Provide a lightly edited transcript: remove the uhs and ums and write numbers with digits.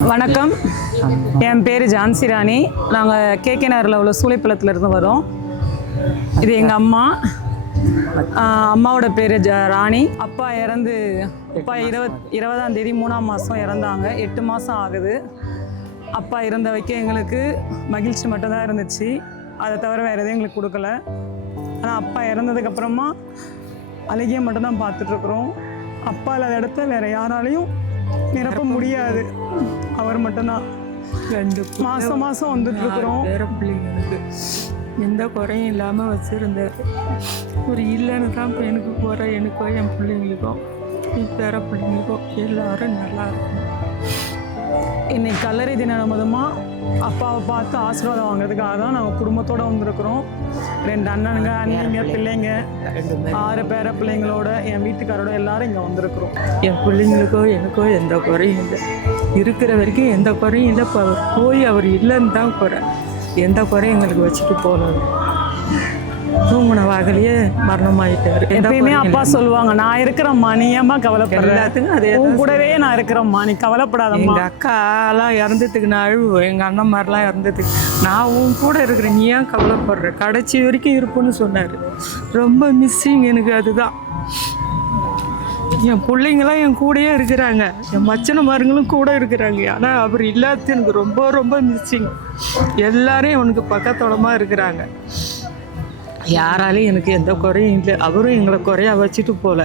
வணக்கம், என் பேர் ஜான்சி ராணி. நாங்கள் கேகே நகரில் உள்ள சூளைப்பள்ளத்துலேருந்து வரோம். இது எங்கள் அம்மா. அம்மாவோட பேர் ராணி. அப்பா 20ஆம் தேதி 3ஆம் மாதம் இறந்தாங்க. 8 மாதம் ஆகுது. அப்பா இறந்த வைக்க எங்களுக்கு மகிழ்ச்சி மட்டும்தான் இருந்துச்சு. அதை தவிர வேறு எதுவும் எங்களுக்கு கொடுக்கல. ஆனால் அப்பா இறந்ததுக்கப்புறமா அழுகிய மட்டும்தான் பார்த்துட்ருக்குறோம். அப்பா இல்லாத இடத்த வேறு யாராலையும் நிரப்ப முடியாது. அவர் மட்டும்தான். 2 மாதம் வந்துட்டுருக்குறோம். வேற பிள்ளைங்களுக்கு எந்த குறையும் இல்லாமல் வச்சுருந்தார். ஒரு இல்லைன்னு தான் இப்போ எனக்கு குறை. எனக்கோ என் பிள்ளைங்களுக்கும் என் பேர பிள்ளைங்களுக்கும் எல்லாரும் நல்லா இருக்கும். இன்னைக்கு கல்லறை தினம் மூலமாக அப்பாவை பார்த்து ஆசீர்வாதம் வாங்குறதுக்காக தான் நாங்கள் குடும்பத்தோடு வந்திருக்கிறோம். 2 அண்ணனுங்க, அண்ணிங்க, பிள்ளைங்க, 6 பேர பிள்ளைங்களோட என் வீட்டுக்காரோட எல்லாரும் இங்கே வந்திருக்கிறோம். என் பிள்ளைங்களுக்கோ எனக்கோ எந்த குறையும் இல்லை. இருக்கிற வரைக்கும் எந்த குறையும் இல்லை. இப்போ அவர் போய் அவர் இல்லைன்னு தான் குறை. எந்த குறையும் எங்களுக்கு வச்சுட்டு போகலாம். தூங்குன வாகலையே மரணமாயிட்டாரு. எப்பயுமே அப்பா சொல்லுவாங்க, நான் இருக்கிறேம்மா, நீ ஏம்மா கவலைப்படுற, எல்லாத்துக்கும் அதே கூடவே நான் இருக்கிறேம்மா, நீ கவலைப்படாதம்மா. எங்கள் அக்காலாம் இறந்ததுக்கு நான் அழுவேன். எங்கள் அண்ணன் மாதிரிலாம் இறந்ததுக்கு நான் உன் கூட இருக்கிறேன், நீ ஏன் கவலைப்படுற, கடைசி வரைக்கும் இருப்புன்னு சொன்னார். ரொம்ப மிஸ்ஸிங் எனக்கு. அதுதான் என் பிள்ளைங்களாம் என் கூடயே இருக்கிறாங்க, என் மச்சன மாருங்களும் கூட இருக்கிறாங்க. ஆனால் அவர் இல்லாத எனக்கு ரொம்ப ரொம்ப மிஸ்ஸிங். எல்லாரும் அவனுக்கு பக்கத்தோடமாக இருக்கிறாங்க. யாராலையும் எனக்கு எந்த குறையும் இல்லை. அவரும் எங்களை குறையா வச்சுட்டு போகல.